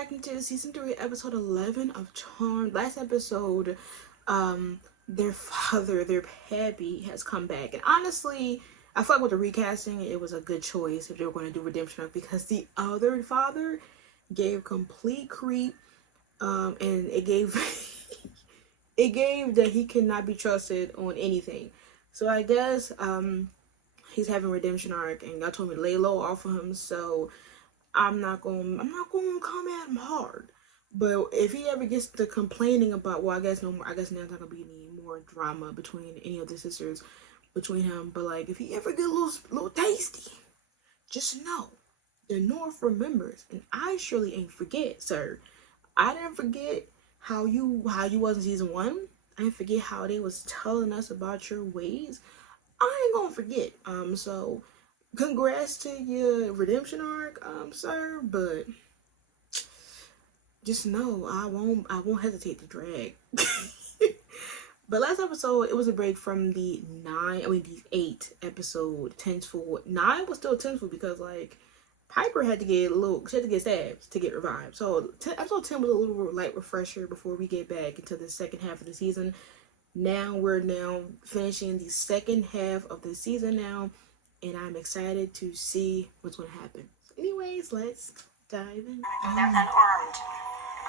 reacting to season 3, episode 11 of Charmed. Last episode, their father, their pappy, has come back. And honestly, I feel like with the recasting, it was a good choice if they were going to do redemption arc, because the other father gave complete creep, and it gave it gave that he cannot be trusted on anything. So I guess he's having redemption arc, and y'all told me to lay low off of him, so I'm not going to come at him hard. But if he ever gets to complaining about, well, I guess now there's not going to be any more drama between any of the sisters, between him. But like, if he ever get a little tasty, just know the North remembers, and I surely ain't forget, sir. I didn't forget how you was in season 1. I didn't forget how they was telling us about your ways. I ain't gonna forget. So congrats to your redemption arc, sir, but just know I won't hesitate to drag. But last episode, it was a break from the 8 episode tenseful. 9 was still tenseful because like Piper had to get stabbed to get revived. So episode 10 was a little light refresher before we get back into the second half of the season. Now we're finishing the second half of the season now, and I'm excited to see what's going to happen. So anyways, let's dive in. They're unarmed.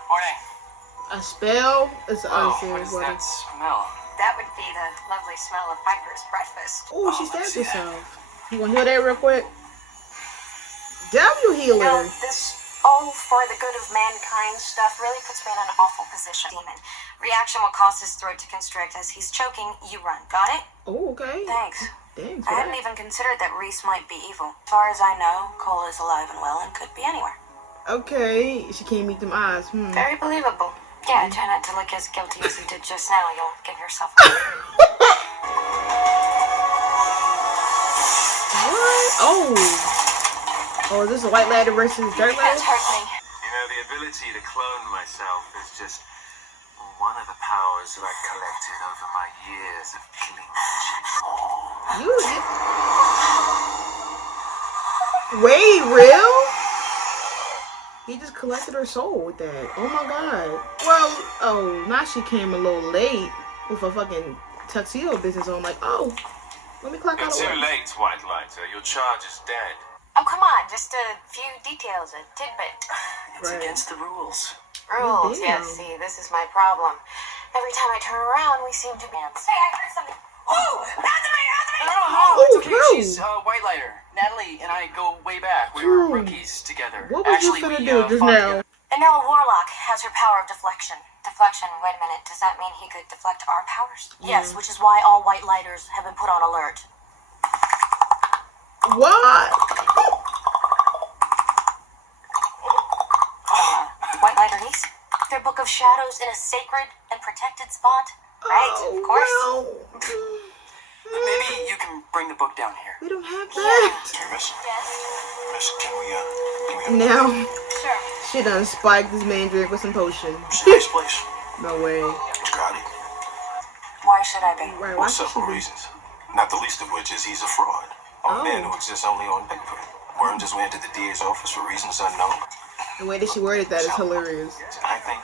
Morning. A spell? It's what is that smell? That would be the lovely smell of Piper's breakfast. Oh, she stabbed herself. You want to hear that real quick? W healer. You know, this all for the good of mankind stuff really puts me in an awful position. Demon. Reaction will cause his throat to constrict. As he's choking, you run. Got it? Oh, okay. Thanks. Thanks. I hadn't even considered that Reese might be evil. As far as I know, Cole is alive and well and could be anywhere. Okay. She can't meet them eyes. Very believable. Yeah, try not to look as guilty as you did just now. You'll give yourself a What? Oh, is this a Whitelighter versus Dark Lighter? Can't hurt me. You know, the ability to clone myself is just one of the powers that I collected over my years of killing magic. Wait, real? He just collected her soul with that. Oh my god. Well, now she came a little late with a fucking tuxedo business on. Like, oh, let me clock out. It's too late, Whitelighter. Your charge is dead. Oh, come on. Just a few details, a tidbit. It's against the rules. Rules, yes. See, this is my problem. Every time I turn around, we seem to be... Hey, I heard something. Oh, that's me! No, it's okay. She's Whitelighter. Natalie and I go way back. We were rookies together. What was you gonna do just now? And now Warlock has her power of deflection. Deflection, wait a minute. Does that mean he could deflect our powers? Yeah. Yes, which is why all Whitelighters have been put on alert. What? Whitelighter niece? Their book of shadows in a sacred and protected spot? Right, of course. Well, maybe you can bring the book down here. we don't have that. Miss, Yes. can we, Now, Sure. she done spiked this man drink with some potion. It's a nice place. No way. It's crowded. Why should I be? Right, For why should she several be? reasons. Not the least of which is he's a fraud. A man who exists only on paper. Wormed his way into the DA's office for reasons unknown. The way that she worded that is hilarious. I think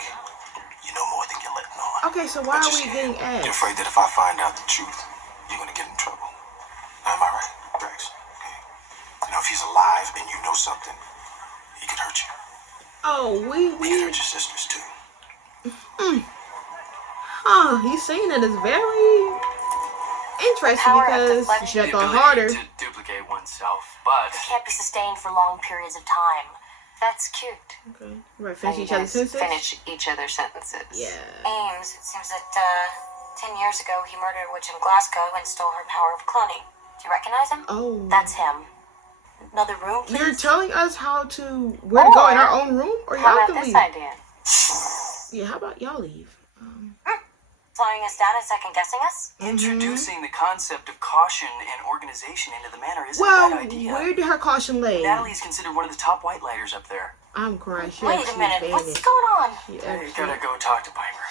you know more than you're letting on. Okay, so why are we getting You're asked? afraid that if I find out the truth, you're gonna get in trouble. Am I right, Rex? Okay. You know, if he's alive and you know something, he could hurt you. Oh, He could hurt your sisters too. He's saying that is very interesting Power of because deflection. you should have thought harder. To duplicate oneself, but It can't be sustained for long periods of time. That's cute. Okay, right, finish And each other's sentences? Finish each other's sentences. Yeah. Ames, it seems that 10 years ago he murdered a witch in Glasgow and stole her power of cloning. Do you recognize him? Oh. That's him. Another room, please? You're telling us where to go in our own room? Or How y'all about can this leave? idea? Yeah, how about y'all leave? Slowing us down and second-guessing us? introducing the concept of caution and organization into the manor isn't a Well, bad idea. where did her caution lay? Natalie's considered one of the top Whitelighters up there. I'm crying. She Wait a actually minute, what's fainted. going on? She You actually, gotta go talk to Piper.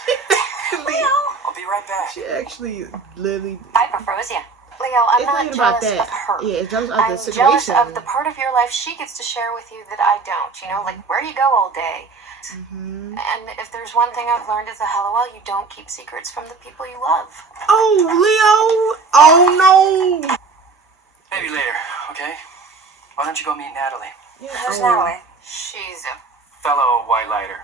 Leo! I'll be right back. she actually literally. Piper froze you. Leo, Leo, I'm It's not not even about jealous that. of her. Yeah, it's jealous of the I'm situation. jealous of the part of your life she gets to share with you that I don't. You know, like where you go all day. And if there's one thing I've learned as a Hallowell, you don't keep secrets from the people you love. Oh, Leo! Oh no! Maybe later, okay? Why don't you go meet Natalie? Yeah. Who's Oh. Natalie? She's a... Fellow Whitelighter.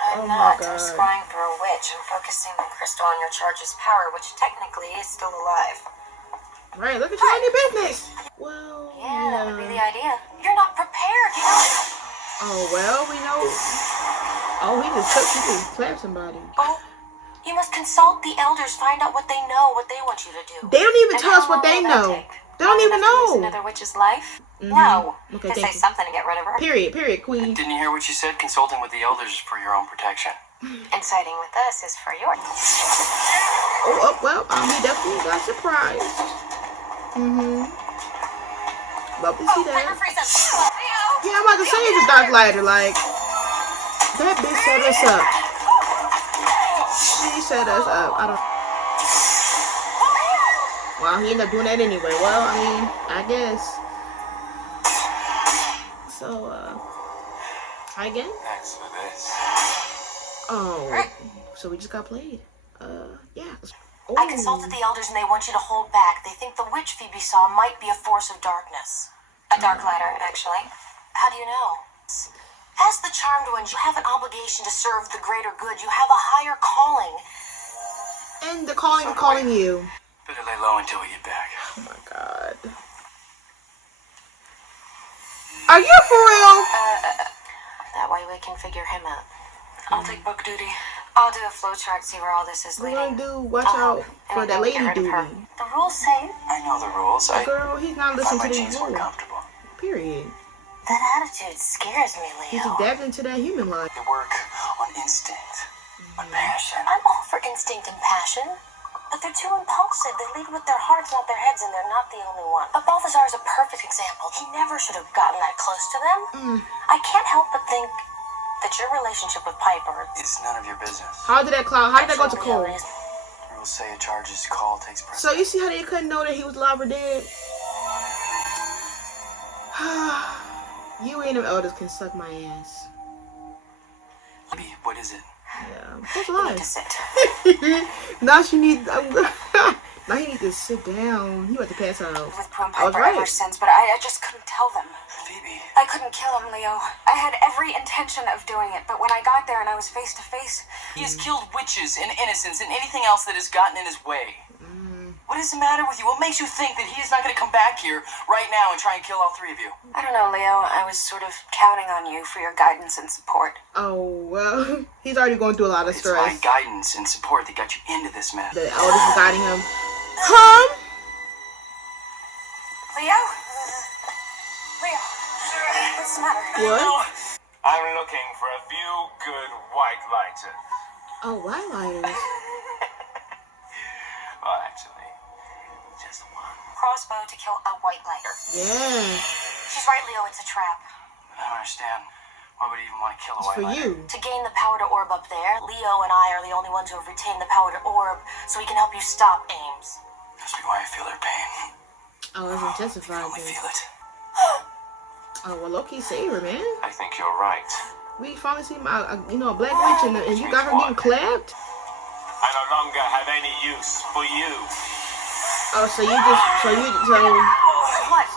I'm Oh my not. God. I'm scrying for a witch. I'm focusing the crystal on your charge's power, which technically is still alive. Right, look at you on your business. Well, Yeah, that would be the idea. You're not prepared, you know? Oh, well, we know. Oh, he just slapped somebody. Oh, you must consult the elders, find out what they know, what they want you to do. They don't even And tell us how what long they will that know. take? They don't Long even enough to waste know. another witch's life? No. Okay, To say thank you. something to get rid of her. Period, queen. Didn't you hear what she said? Consulting with the elders is for your own protection. And siding with us is for yours. Oh, well, he definitely got surprised. Love to see that. Yeah, I'm about to say it's a dark lighter. Like, that bitch set us up. She set us up. I don't. Wow, he ended up doing that anyway. Well, I mean, I guess. So, try again? Thanks for this. Oh, so we just got played. Yeah. Oh. I consulted the elders and they want you to hold back. They think the witch Phoebe saw might be a force of darkness. A dark lighter, actually. How do you know? As the charmed ones, you have an obligation to serve the greater good. You have a higher calling. And the calling is calling you. Better lay low until we get back. Oh my God. Are you for real? That way we can figure him out. I'll take book duty. I'll do a flowchart, see where all this is We're leading. gonna watch out for that lady duty. The rules say I know the rules. Girl, he's not I find listening my to these jeans more rules. comfortable. Period. that attitude scares me, He Leo. just dabbed into that human life. They work on instinct, on passion. I'm all for instinct and passion, but they're too impulsive. They lead with their hearts, not their heads, and they're not the only one. But Balthazar is a perfect example. He never should have gotten that close to them. I can't help but think that your relationship with Piper... It's none of your business. How did that go to Cole? The rules say a charge's call takes precedence. So you see how they couldn't know that he was alive or dead? You and them elders can suck my ass. Phoebe, what is it? Yeah, who's You need alive? to sit. Now she needs. Now he needs to sit down. He about to pass out. With Pooh and I was Piper right. ever since, but I just couldn't tell them. Phoebe. I couldn't kill him, Leo. I had every intention of doing it, but when I got there and I was face to face... He has killed witches and innocents and anything else that has gotten in his way. What is the matter with you? What makes you think that he is not going to come back here right now and try and kill all three of you? I don't know, Leo. I was sort of counting on you for your guidance and support. Oh well, he's already going through a lot of It's my stress. guidance and support that got you into this mess. The elders is guiding him. Huh? Leo? Leo? What's the matter? What? I'm looking for a few good Whitelighters. Oh, Whitelighters. Well, actually, just one. Crossbow to kill a Whitelighter. Yeah, She's right, Leo. It's a trap. I don't understand. Why would he even want to kill a it's for Whitelighter? you. To gain the power to orb up there, Leo and I are the only ones who have retained the power to orb, so we can help you stop Ames. Must be why I feel their pain. Oh, it's I can justified. only feel it. Oh well, low-key save her, man. I think you're right. We finally see a black witch, and you got her getting clapped. I no longer have any use for you. Oh, so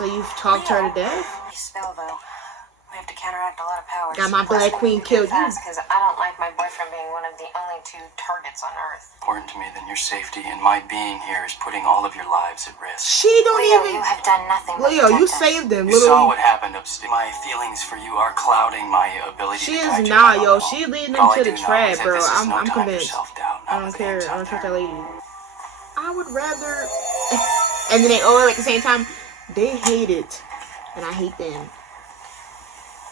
you've talked her to death? You spell, though. We have to counteract a lot of powers. Got my black queen killed you. Because I don't like my boyfriend being one of the only two targets on Earth. Important to me than your safety, and my being here is putting all of your lives at risk. She don't Leo, even. you have done nothing but Leo, you protect us. saved them. You saw Literally. what happened upstairs. My feelings for you are clouding my ability She to is guide you not, down yo. the hall. She leading But all them to I the do know trap, is that bro. this is no I'm time for convinced. self-doubt, I not don't with care. being I don't trust that self-doubt. lady. I would rather. And then at the same time, they hate it, and I hate them.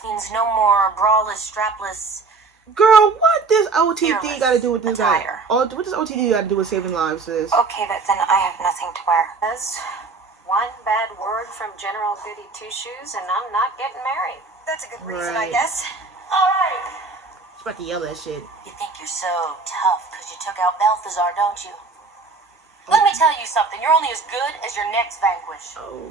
Means no more brawless, strapless. Girl, what does OTD Fearless got to do with this guy? attire. What does OTD got to do with saving lives, sis? Okay, but then I have nothing to wear. There's one bad word from General Goody Two Shoes, and I'm not getting married. That's a good reason, I Right. guess. All right. She's about to yell that shit. You think you're so tough because you took out Balthazar, don't you? Let me tell you something. You're only as good as your next vanquish. Oh.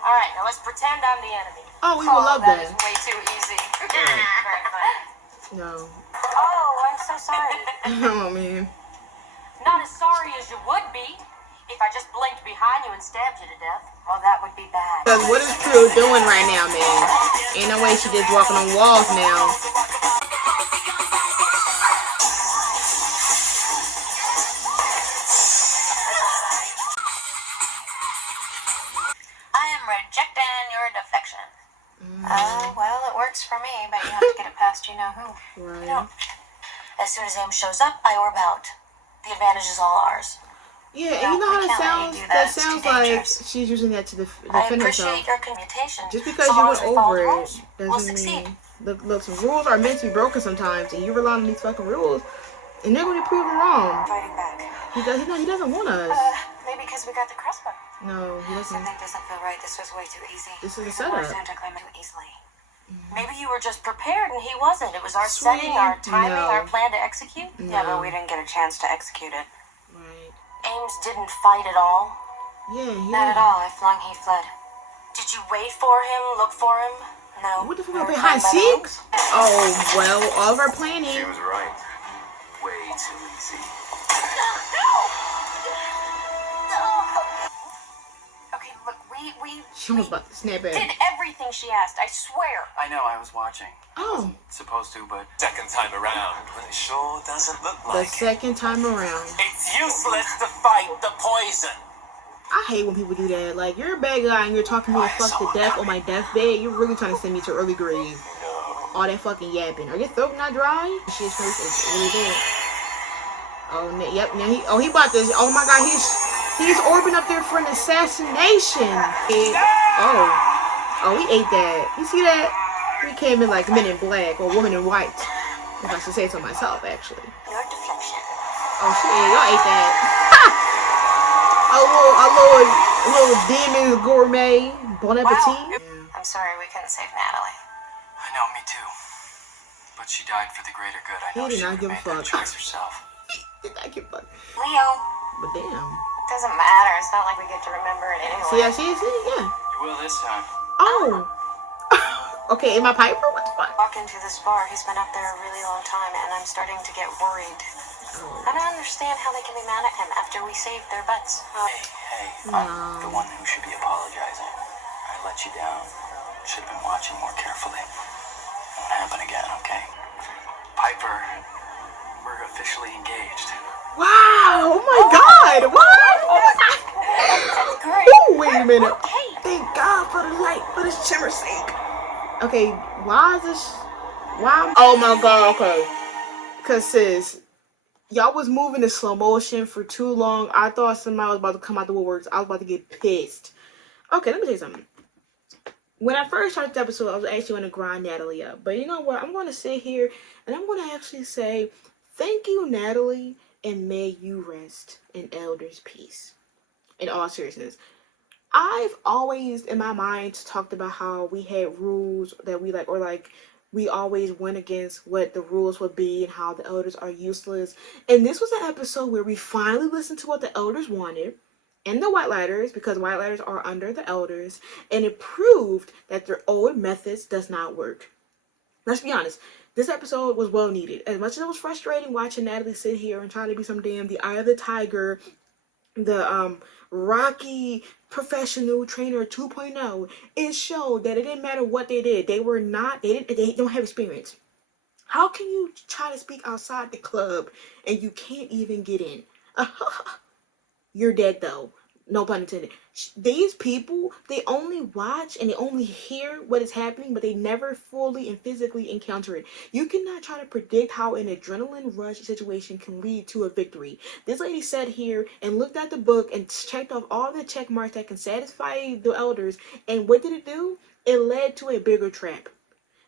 All right, now let's pretend I'm the enemy. Oh, we will love that that. is way too easy. Very funny. No. Oh, I'm so sorry. Oh, man. Not as sorry as you would be if I just blinked behind you and stabbed you to death. Well, that would be bad. Because what is Prue doing right now, man? Ain't no way she just walking on walls now. I am rejecting your deflection. Well, it works for me, but you have to get it past you know who. Right. As soon as Aim shows up, I orb out. The advantage is all ours. Yeah, and you know how we that can't let sounds? you do That It's too sounds like dangerous. she's using that to I defend appreciate herself. your commutation. Just because So you long went as we follow over the it rules, we'll doesn't succeed. mean... Look, some rules are meant to be broken sometimes, and you rely on these fucking rules, and they're going to be proven wrong. Fighting back. He doesn't want us. Maybe because we got the crossbow. No, he doesn't. Something doesn't feel right. This was way too easy. This is a Even more setup. frantically too easily. Maybe you were just prepared and he wasn't. It was our Sweetie, setting, our timing, no. our plan to execute. Yeah, No. but we didn't get a chance to execute it. Right. Ames didn't fight at all. Yeah, he Not at didn't. all. I flung, he fled. Did you wait for him? Look for him? No. What the fuck, We were behind playing by the scenes? rules. Oh, well, all of our She planning. was right. Way too easy. Okay, look, we She was about to snap at did him. everything she asked. I swear. I know, I was watching. Oh, Supposed to, but Second time around, but it sure doesn't look the like it. second time around. It's useless to fight the poison. I hate when people do that. Like, you're a bad guy and you're talking me to fuck to death on my deathbed. You're really trying to send me to early grave. All that fucking yapping. Are your throat not dry? Shit's face is really bad. Oh, yep. Now he about to. Oh my God, he's orbing up there for an assassination. Oh, he ate that. You see that? He came in like Men in Black or Woman in White. If I should say so myself, actually. Your deflection. Oh shit, y'all ate that. a little demon gourmet. Bon appetit. Yeah. I'm sorry we couldn't save Natalie. I know, me too. But she died for the greater good. I know He did she not would give have a made that fuck. choice herself. Did not give a fuck. Leo. But damn. It doesn't matter. It's not like we get to remember it anyway. See, yeah. You will this time. Oh. Okay, am I Piper? What the fuck? Walk into this bar. He's been up there a really long time, and I'm starting to get worried. I don't understand how they can be mad at him after we saved their butts. Hey, I'm the one who should be apologizing. I let you down. Should have been watching more carefully. Won't happen again, okay? Piper, we're officially engaged. Wow! Oh my God! What? Oh Great. Ooh, wait a minute. Hey. Thank God for the light, for this shimmer's sake. Okay, why is this? Why? Oh my God! Okay, cause sis, y'all was moving in slow motion for too long. I thought somebody was about to come out the woodworks. I was about to get pissed. Okay, let me tell you something. When I first started the episode, I was actually going to grind Natalie up. But you know what? I'm going to sit here and I'm going to actually say, thank you, Natalie, and may you rest in Elder's peace. In all seriousness. I've always, in my mind, talked about how we had rules that we like, or like, we always went against what the rules would be and how the elders are useless. And this was an episode where we finally listened to what the elders wanted. And the Whitelighters, because Whitelighters are under the elders, and it proved that their old methods does not work. Let's be honest, this episode was well needed. As much as it was frustrating watching Natalie sit here and try to be some damn the Eye of the Tiger, the Rocky professional trainer 2.0, it showed that it didn't matter what they did. They don't have experience. How can you try to speak outside the club and you can't even get in? You're dead though. No pun intended. These people, they only watch and they only hear what is happening, but they never fully and physically encounter it. You cannot try to predict how an adrenaline rush situation can lead to a victory. This lady sat here and looked at the book and checked off all the check marks that can satisfy the elders. And what did it do? It led to a bigger trap.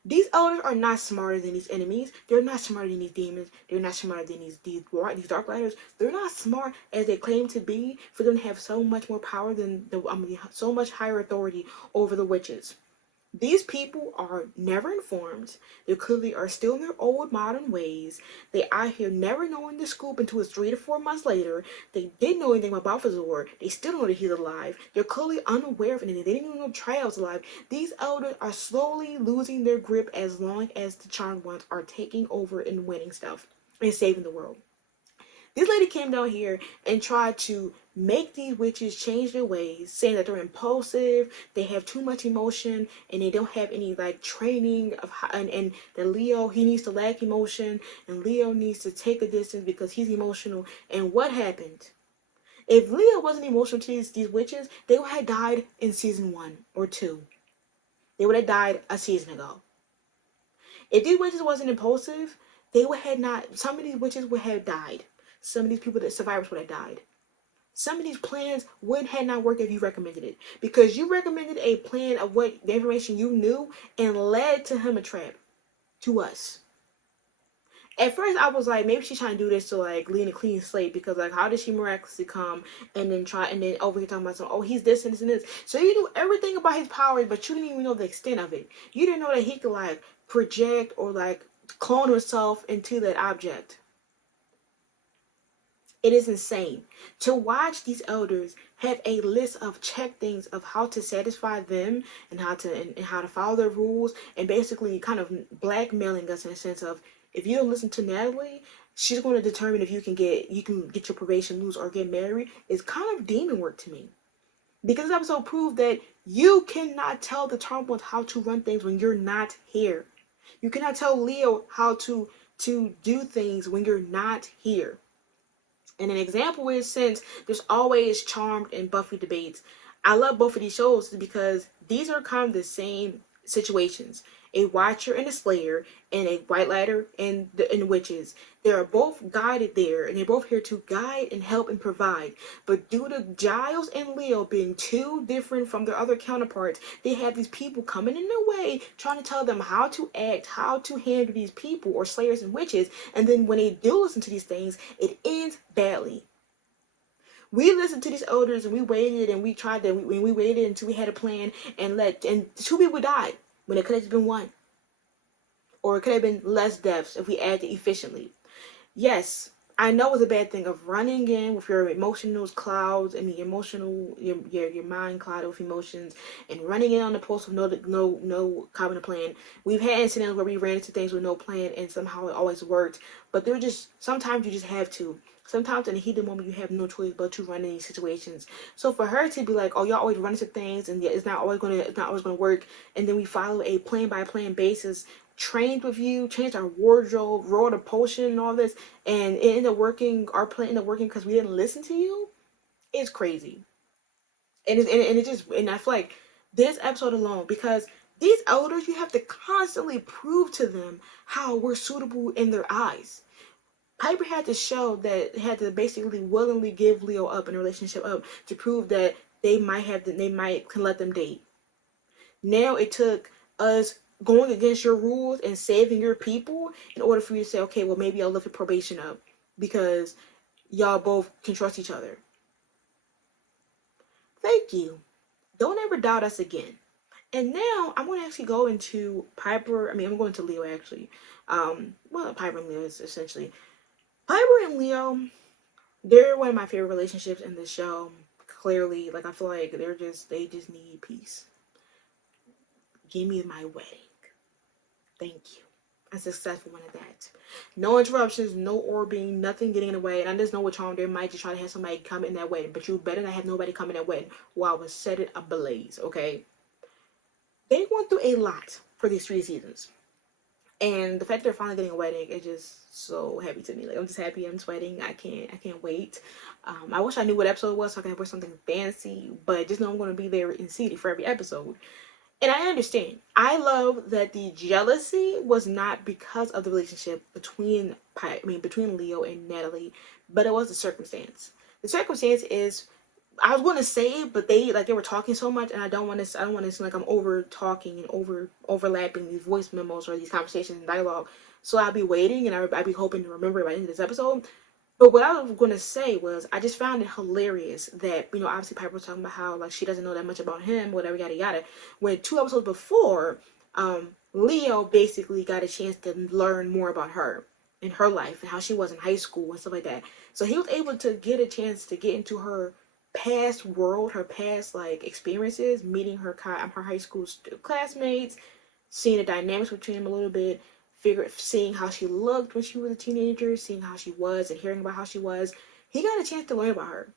These elders are not smarter than these enemies. They're not smarter than these demons. They're not smarter than these dark lighters. They're not smart as they claim to be for them to have so much more power than so much higher authority over the witches. These people are never informed. They clearly are still in their old modern ways. They out here never knowing the scoop until it's 3 to 4 months later. They didn't know anything about Balthazar. They still don't know that he's alive. They're clearly unaware of anything. They didn't even know Trial was alive. These elders are slowly losing their grip as long as the Charmed Ones are taking over and winning stuff and saving the world. This lady came down here and tried to make these witches change their ways, saying that they're impulsive, they have too much emotion, and they don't have any like training of how, and that Leo, he needs to lack emotion, and Leo needs to take a distance because he's emotional. And what happened? If Leo wasn't emotional to these witches, they would have died in season 1 or 2. They would have died a season ago. If these witches wasn't impulsive, they would have not. Some of these witches would have died. Some of these people that survivors would have died. Some of these plans would have not worked if you recommended it. Because you recommended a plan of what the information you knew and led to him a trap. To us. At first I was like, maybe she's trying to do this to like lean a clean slate, because like how did she miraculously come and then over here talking about some, oh, he's this and this and this. So you knew everything about his powers, but you didn't even know the extent of it. You didn't know that he could like project or like clone himself into that object. It is insane to watch these elders have a list of check things of how to satisfy them and how to follow their rules, and basically kind of blackmailing us in a sense of, if you don't listen to Natalie, she's going to determine if you can get your probation loose or get married. It's kind of demon work to me, because this episode proved that you cannot tell the Charmed Ones how to run things when you're not here. You cannot tell Leo how to do things when you're not here. And an example is, since there's always Charmed and Buffy debates, I love both of these shows because these are kind of the same situations. A Watcher and a Slayer, and a Whitelighter and witches. They are both guided there, and they're both here to guide and help and provide. But due to Giles and Leo being too different from their other counterparts, they have these people coming in their way, trying to tell them how to act, how to handle these people, or slayers and witches. And then when they do listen to these things, it ends badly. We listened to these elders, and we waited, and we tried to, we waited until we had a plan, and 2 people died when it could have been 1. Or it could have been less deaths if we acted efficiently. Yes, I know it's a bad thing of running in with your emotional clouds, your mind clouded with emotions, and running in on the post with no common plan. We've had incidents where we ran into things with no plan, and somehow it always worked. But sometimes you just have to. Sometimes in the heat of the moment, you have no choice but to run in these situations. So for her to be like, "Oh, y'all always run into things, and it's not always gonna work," and then we follow a plan by plan basis, trained with you, changed our wardrobe, rolled a potion, and all this, and it ended up working. Our plan ended up working because we didn't listen to you. It's crazy, and I feel like this episode alone, because these elders, you have to constantly prove to them how we're suitable in their eyes. Piper had to show that, had to basically willingly give Leo up in a relationship up to prove that they might can let them date. Now it took us going against your rules and saving your people in order for you to say, okay, well, maybe I'll lift the probation up because y'all both can trust each other. Thank you. Don't ever doubt us again. And now I'm going to actually go into Piper. I'm going to Leo actually. Piper and Leo is essentially. Piper and Leo, they're one of my favorite relationships in the show. Clearly, like, I feel like they just need peace. Give me my wedding. Thank you. A successful one at that. No interruptions, no orbiting, nothing getting in the way. And I just know with Charm, they might just try to have somebody come in that wedding. But you better not have nobody come in that wedding while I was set it ablaze, okay? They went through a lot for these 3 seasons. And the fact they're finally getting a wedding is just so happy to me. Like, I'm just happy. I'm sweating. I can't wait. I wish I knew what episode it was so I could wear something fancy. But just know I'm going to be there in CD for every episode. And I understand. I love that the jealousy was not because of the relationship between Leo and Natalie, but it was the circumstance. The circumstance is, I was going to say it, but they were talking so much, and I don't want to seem like I'm over talking and overlapping these voice memos or these conversations and dialogue. So I'll be waiting, and I'll be hoping to remember it by the end of this episode. But what I was going to say was, I just found it hilarious that, obviously Piper was talking about how, like, she doesn't know that much about him, whatever, yada, yada. When 2 episodes before, Leo basically got a chance to learn more about her and her life and how she was in high school and stuff like that. So he was able to get a chance to get into her past world, her past, like, experiences, meeting her high school classmates, seeing the dynamics between them a little bit, seeing how she looked when she was a teenager, seeing how she was and hearing about how she was. He got a chance to learn about her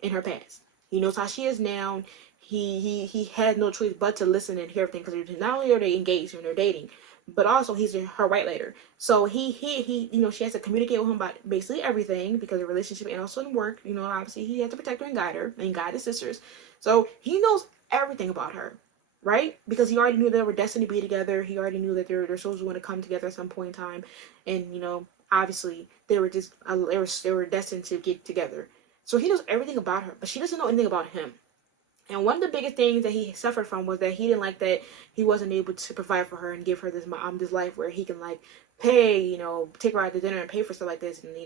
in her past. He knows how she is now. He had no choice but to listen and hear everything, because not only are they engaged and they're dating, but also he's her Whitelighter. So he she has to communicate with him about basically everything, because of the relationship and also in work. Obviously he has to protect her and guide her and guide his sisters. So he knows everything about her, right? Because he already knew they were destined to be together. He already knew that their souls were going to come together at some point in time, and obviously they were just they were destined to get together. So he knows everything about her, but she doesn't know anything about him. And one of the biggest things that he suffered from was that he didn't like that he wasn't able to provide for her and give her this life where he can, like, pay, take her out to dinner and pay for stuff like this, and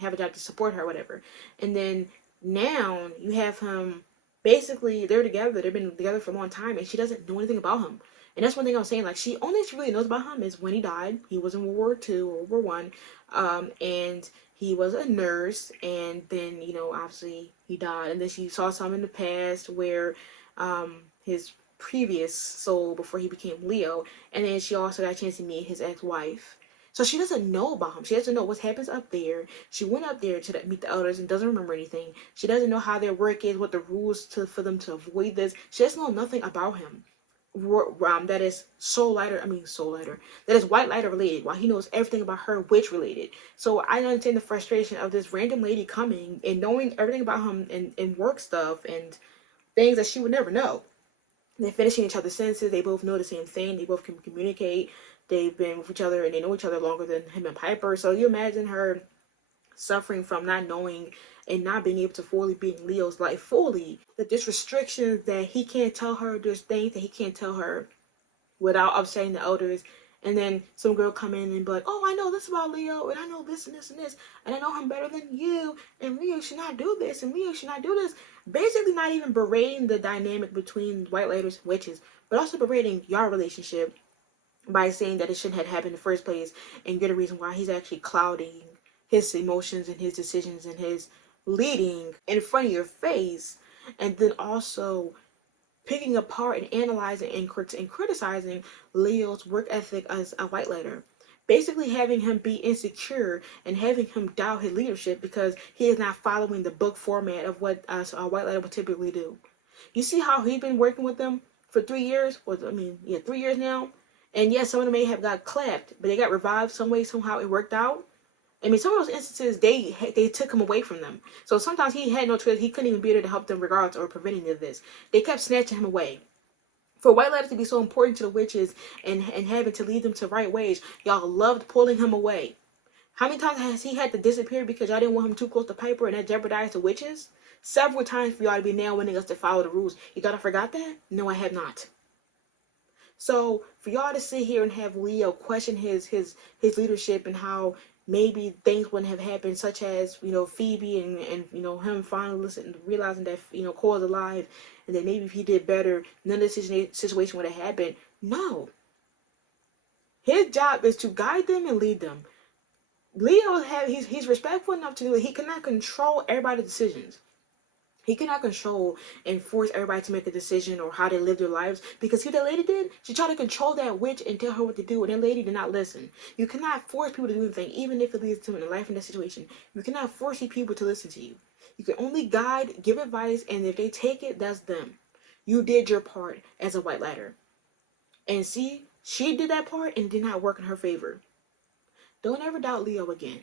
have a job to support her or whatever. And then now you have him, basically they're together, they've been together for a long time, and she doesn't know anything about him. And that's one thing I was saying, like, she really knows about him is when he died. He was in World War II or World War One, and he was a nurse, and then obviously he died. And then she saw some in the past where his previous soul before he became Leo, and then she also got a chance to meet his ex-wife. So she doesn't know about him. She doesn't know what happens up there. She went up there to meet the elders and doesn't remember anything. She doesn't know how their work is, what the rules for them to avoid this. She doesn't know nothing about him. That is Whitelighter, that is Whitelighter related, while he knows everything about her witch related. So I understand the frustration of this random lady coming and knowing everything about him and work stuff and things that she would never know. They're finishing each other's sentences. They both know the same thing. They both can communicate. They've been with each other and they know each other longer than him and Piper. So you imagine her suffering from not knowing and not being able to fully be in Leo's life fully. That there's restrictions that he can't tell her. There's things that he can't tell her without upsetting the elders. And then some girl come in and be like, oh, I know this about Leo, and I know this and this and this, and I know him better than you, and Leo should not do this, and Leo should not do this. Basically not even berating the dynamic between Whitelighters and witches, but also berating your relationship by saying that it shouldn't have happened in the first place, and get a reason why he's actually clouding his emotions and his decisions and his leading in front of your face. And then also picking apart and analyzing and criticizing Leo's work ethic as a Whitelighter. Basically having him be insecure and having him doubt his leadership because he is not following the book format of what a Whitelighter would typically do. You see how he's been working with them for 3 years? 3 years now. And yes, some of them may have got clapped, but they got revived some way, somehow it worked out. I mean, some of those instances, they took him away from them. So sometimes he had no choice. He couldn't even be there to help them regardless or prevent any of this. They kept snatching him away. For Whitelighter to be so important to the witches and having to lead them to right ways, y'all loved pulling him away. How many times has he had to disappear because y'all didn't want him too close to Piper and that jeopardized the witches? Several times for y'all to be now wanting us to follow the rules. You thought I forgot that? No, I have not. So for y'all to sit here and have Leo question his leadership and how maybe things wouldn't have happened, such as Phoebe and him finally realizing that Cole's alive, and that maybe if he did better, none of the situation would have happened. No, his job is to guide them and lead them. Leo he's respectful enough to do it. He cannot control everybody's decisions. He cannot control and force everybody to make a decision or how they live their lives. Because who that lady did, she tried to control that witch and tell her what to do, and that lady did not listen. You cannot force people to do anything, even if it leads to a life in that situation. You cannot force people to listen to you. You can only guide, give advice, and if they take it, that's them. You did your part as a Whitelighter. And see, she did that part and did not work in her favor. Don't ever doubt Leo again.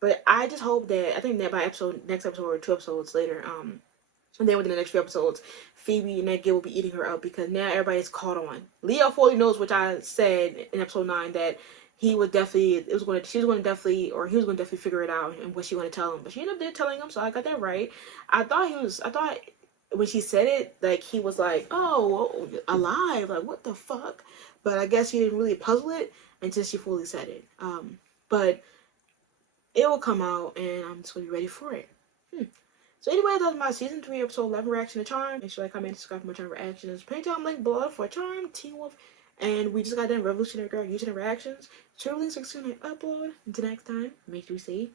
But I just hope that, I think that by next episode or 2 episodes later, and then within the next few episodes, Phoebe and Ned Gill will be eating her up because now everybody's caught on. Leo fully knows, which I said in episode 9, that he was going to definitely figure it out and what she was going to tell him. But she ended up there telling him, so I got that right. I thought when she said it, like, he was like, oh, alive, like, what the fuck? But I guess he didn't really puzzle it until she fully said it. But it will come out, and I'm just gonna be ready for it. So anyway, that was my season 3, episode 11 reaction to Charm. Make sure to comment and subscribe for more Charm reactions. Playtime link below for Charm, Teen Wolf, and we just got done Revolutionary Girl YouTube reactions. Two links are soon I upload. Until next time, make sure you stay